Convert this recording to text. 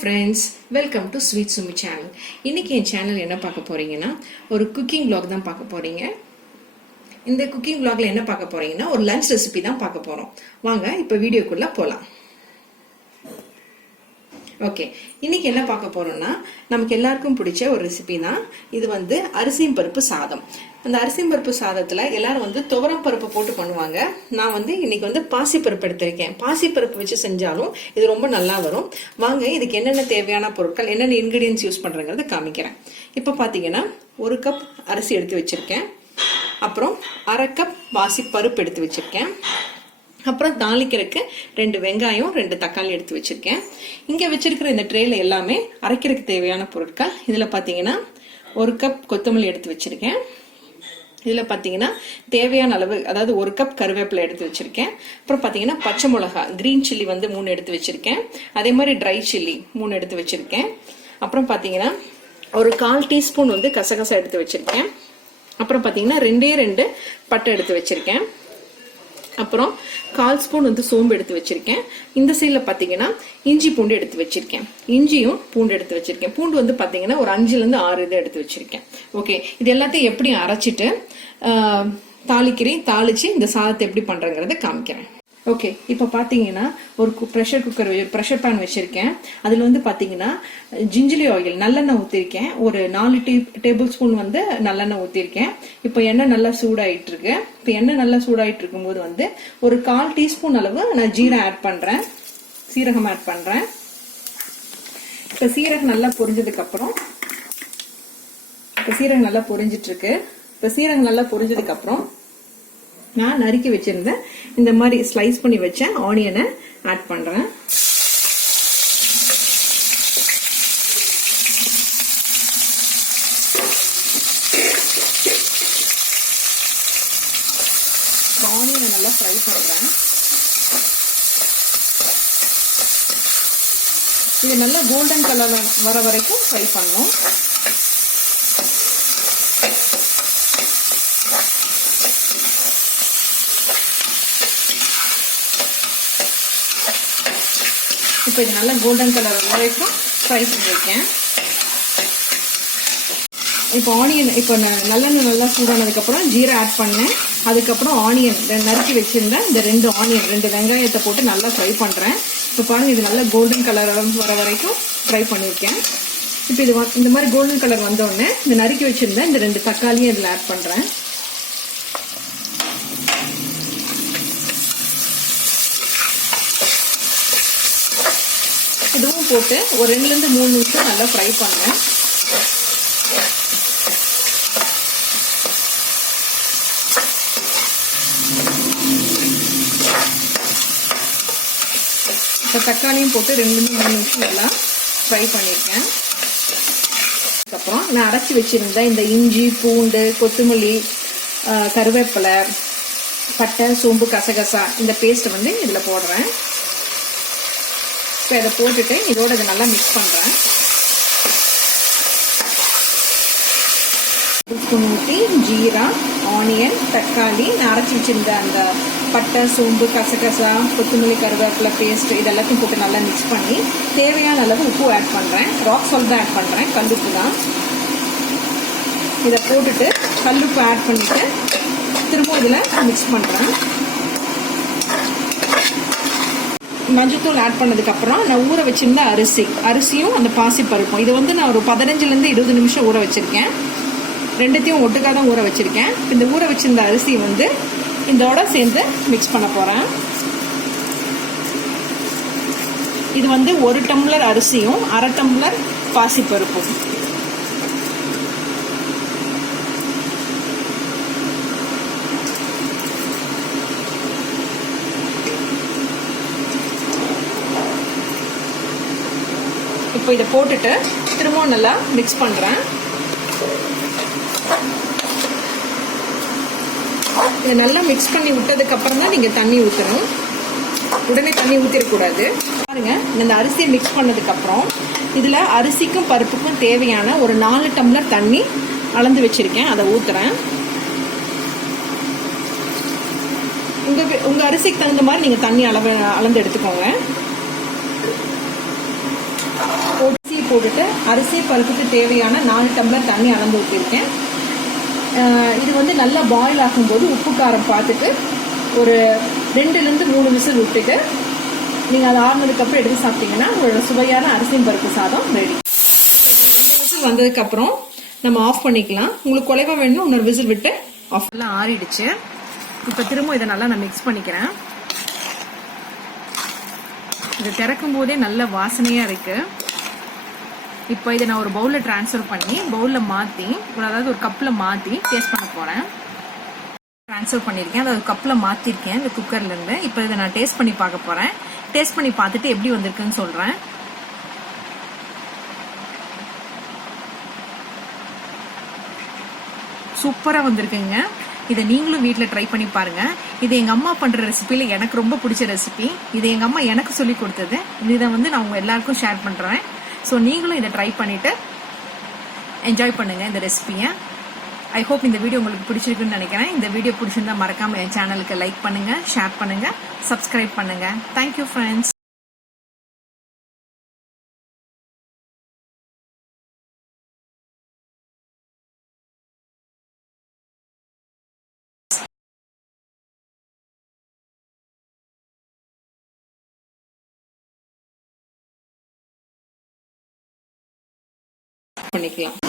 friends, welcome to Sweet Sumi channel. இன்னைக்கு என் channel என்ன பார்க்க போறீங்கன்னா ஒரு குக்கிங் vlog தான் பார்க்க போறீங்க. இந்த குக்கிங் vlogல என்ன பார்க்க போறீங்கன்னா ஒரு லஞ்ச் ரெசிபி தான் பார்க்க போறோம். வாங்க இப்போ வீடியோக்குள்ள போலாம். ஓகே, இன்னைக்கு என்ன பார்க்க போறோம்னா நமக்கு எல்லாருக்கும் பிடிச்ச ஒரு ரெசிபி தான். இது வந்து அரிசி பருப்பு சாதம். அந்த அரிசி பருப்பு சாதத்துல எல்லாரும் வந்து துவரம் பருப்பு போட்டு பண்ணுவாங்க. நான் வந்து இன்னைக்கு வந்து பாசி பருப்பு எடுத்திருக்கேன். பாசி பருப்பு வச்சு செஞ்சாலும் இது ரொம்ப நல்லா வரும். வாங்க இதுக்கு என்னென்ன தேவையான பொருட்கள், என்னென்ன இன்கிரீடியன்ஸ் யூஸ் பண்றேங்கிறத காமிக்கிறேன். இப்போ பாத்தீங்கன்னா 1 கப் அரிசி எடுத்து வச்சிருக்கேன். அப்புறம் 1/2 கப் பாசி பருப்பு எடுத்து வச்சிருக்கேன். அப்புறம் தாளிக்கிறதுக்கு 2 வெங்காயம் 2 தக்காளி எடுத்து வச்சிருக்கேன். இங்க வச்சிருக்கிற இந்த ட்ரேல எல்லாமே அரைக்கிறதுக்கு தேவையான பொருட்கள். இதுல பாத்தீங்கன்னா 1 கப் கொத்தமல்லி எடுத்து வச்சிருக்கேன். இதுல பாத்தீங்கன்னா தேவையான அளவு, அதாவது 1 கப் கருவேப்பிலை எடுத்து வச்சிருக்கேன். அப்புறம் பாத்தீங்கன்னா பச்சை மிளகா, கிரீன் சில்லி வந்து 3 எடுத்து வச்சிருக்கேன். அதே மாதிரி ட்ரை சில்லி 3 எடுத்து வச்சிருக்கேன். அப்புறம் பாத்தீங்கன்னா ஒரு 1/4 டீஸ்பூன் வந்து கசகசா எடுத்து வச்சிருக்கேன். அப்புறம் பாத்தீங்கன்னா 2 பட்டை எடுத்து வச்சிருக்கேன். அப்புறம் 1/4 ஸ்பூன் வந்து சோம்பு எடுத்து வச்சிருக்கேன். இந்த சைட்ல பாத்தீங்கன்னா இஞ்சி பூண்டு எடுத்து வச்சிருக்கேன். இஞ்சியும் பூண்டு எடுத்து வச்சிருக்கேன். பூண்டு வந்து பாத்தீங்கன்னா ஒரு 5ல இருந்து 6 இது எடுத்து வச்சிருக்கேன். ஓகே, இது எல்லாத்தையும் எப்படி அரைச்சிட்டு தாளிச்சு இந்த சாதத்தை எப்படி பண்றேங்கிறத காமிக்கிறேன். ஓகே, இப்ப பாத்தீங்கன்னா ஒரு ப்ரெஷர் பேன் வச்சிருக்கேன். அதுல வந்து பாத்தீங்கன்னா ஜிஞ்சலி ஆயில், நல்லெண்ணெய் ஊத்திருக்கேன். ஒரு 4 டேபிள் ஸ்பூன் வந்து நல்லெண்ணெய் ஊத்திருக்கேன். இப்ப எண்ணெய் நல்லா சூடாயிட்டு இருக்கு. இப்ப எண்ணெய் நல்லா சூடாயிட்டு இருக்கும் போது வந்து ஒரு 1/4 டீஸ்பூன் அளவு நான் சீரகம் ஆட் பண்றேன். இப்ப சீரகம் நல்லா பொரிஞ்சதுக்கு அப்புறம், சீரகம் நல்லா பொரிஞ்சதுக்கு அப்புறம் நான் நறுக்கி வச்சிருந்தேன் இந்த மாதிரி ஸ்லைஸ் பண்ணி வச்ச ஆனியனை ஆட் பண்றேன். ஆனியனை நல்லா ஃப்ரை பண்றேன். இது நல்லா கோல்டன் கலர் வர வரைக்கும் ஃப்ரை பண்ணணும். இப்போ இது நல்லா கோல்டன் கலர் வரைக்கும் ஃப்ரை பண்ணிருக்கேன். இப்போ ஆனியன், இப்போ நல்லெண்ணெய் நல்லா சூடானதுக்கு அப்புறம் ஜீரா ஆட் பண்ணேன். அதுக்கப்புறம் ஆனியன் நறுக்கி வச்சிருந்தேன். இந்த 2 வெங்காயத்தை போட்டு நல்லா ஃப்ரை பண்றேன். இப்போ பாருங்க, இது நல்லா கோல்டன் கலர் வர வரைக்கும் ஃப்ரை பண்ணிருக்கேன். இப்போ இது இந்த மாதிரி கோல்டன் கலர் வந்தோடனே இந்த நறுக்கி வச்சிருந்தேன் இந்த 2 தக்காளியும் இதில் ஆட் பண்றேன். இதுவும் போட்டு ஒரு 2ல இருந்து 3 நிமிஷம் நல்லா ஃப்ரை பண்ணேன். இப்போ தக்காளியும் போட்டு 2ல இருந்து 3 நிமிஷம் நல்லா ஃப்ரை பண்ணியிருக்கேன். அதுக்கப்புறம் நான் அரைச்சி வச்சிருந்த இந்த இஞ்சி பூண்டு கொத்தமல்லி கருவேப்பிலை பட்டை சோம்பு கசகசா இந்த பேஸ்ட் வந்து இதில் போடுறேன். இப்போ இதை போட்டுட்டு இதோட இதை நல்லா மிக்ஸ் பண்ணுறேன். ஸ்பூன் ஊற்றி ஜீரா, ஆனியன், தக்காளி, நான் அரைச்சி வச்சிருந்த அந்த பட்டை சோம்பு கசகசா கொத்தமல்லி கருவேப்பிலை பேஸ்ட் இதெல்லாத்தையும் போட்டு நல்லா மிக்ஸ் பண்ணி தேவையான அளவு உப்பு ஆட் பண்ணுறேன். ராக் சால்ட் தான் ஆட் பண்ணுறேன், கல்லுப்பு தான். இதை போட்டுட்டு கல்லுப்பு ஆட் பண்ணிட்டு திரும்ப இதில் மிக்ஸ் பண்ணுறேன். மஞ்சத்தூள் ஆட் பண்ணதுக்கு அப்புறம் நான் ஊற வச்சிருந்த அரிசியும் அந்த பாசி பருப்பும், இது வந்து நான் ஒரு 15ல இருந்து 20 நிமிஷம் ஊற வச்சிருக்கேன். 2த்தையும் ஒட்டுக்காக தான் ஊற வச்சிருக்கேன். இந்த ஊற வச்சிருந்த அரிசி வந்து இதோட சேர்ந்து மிக்ஸ் பண்ண போறேன். இது வந்து 1 டம்ளர் அரிசியும் 1/2 டம்ளர் பாசி பருப்பும். இப்போ இதை போட்டுட்டு திரும்பவும் நல்லா மிக்ஸ் பண்றேன். இதை நல்லா மிக்ஸ் பண்ணி விட்டதுக்கு அப்புறம் தான் நீங்க தண்ணி ஊற்றணும். உடனே தண்ணி ஊற்றிடக்கூடாது. பாருங்க, இந்த அரிசியை மிக்ஸ் பண்ணதுக்கு அப்புறம் இதுல அரிசிக்கும் பருப்புக்கும் தேவையான ஒரு 4 டம்ளர் தண்ணி அளந்து வச்சிருக்கேன். அதை ஊத்துறேன். உங்க அரிசிக்கு தகுந்த மாதிரி நீங்க தண்ணி அளந்து எடுத்துக்கோங்க. போட்டுட்டு அரிசி பருப்புக்கு தேவையான 4 டம்ளர் தண்ணி அளந்து ஊற்றிருக்கேன். இது வந்து நல்லா பாயில் ஆகும்போது உப்பு காரம் பார்த்துட்டு ஒரு 2லேருந்து 3 விசில் விட்டுட்டு நீங்கள் அதை ஆறுனதுக்கப்புறம் எடுத்து சாப்பிட்டீங்கன்னா உங்களோட சுவையான அரிசி பருப்பு சாதம் ரெடி. 2 விசில் வந்ததுக்கப்புறம் நம்ம ஆஃப் பண்ணிக்கலாம். உங்களுக்கு குறைவா வேணும்னா இன்னொரு விசில் விட்டு ஆஃப். எல்லாம் ஆறிடுச்சு. இப்போ திரும்ப இதை நல்லா நான் மிக்ஸ் பண்ணிக்கிறேன். இதை திறக்கும் போதே நல்ல வாசனையா இருக்கு. இப்போ இதை நான் ஒரு பவுலில் ட்ரான்ஸ்ஃபர் பண்ணி பவுலில் மாற்றி அதாவது ஒரு கப்பில் மாற்றி டேஸ்ட் பண்ண போகிறேன். ட்ரான்ஸ்ஃபர் பண்ணியிருக்கேன், அதாவது கப்பில் மாற்றிருக்கேன் இந்த குக்கர்லேருந்து. இப்போ இதை நான் டேஸ்ட் பண்ணி பார்க்க போகிறேன். டேஸ்ட் பண்ணி பார்த்துட்டு எப்படி வந்திருக்குன்னு சொல்கிறேன். சூப்பராக வந்திருக்குங்க. இதை நீங்களும் வீட்டில் ட்ரை பண்ணி பாருங்க. இது எங்கள் அம்மா பண்ணுற ரெசிபியில் எனக்கு ரொம்ப பிடிச்ச ரெசிபி. இது எங்கள் அம்மா எனக்கு சொல்லி கொடுத்தது. இதை வந்து நான் உங்கள் எல்லாருக்கும் ஷேர் பண்ணுறேன். ஸோ நீங்களும் இதை ட்ரை பண்ணிவிட்டு என்ஜாய் பண்ணுங்கள் இந்த ரெசிபியை. ஐ ஹோப் இந்த வீடியோ உங்களுக்கு பிடிச்சிருக்குன்னு நினைக்கிறேன். இந்த வீடியோ பிடிச்சிருந்தா மறக்காமல் என் சேனலுக்கு லைக் பண்ணுங்கள், ஷேர் பண்ணுங்கள், சப்ஸ்கிரைப் பண்ணுங்கள். Thank you friends. பண்ணிக்கலாம்.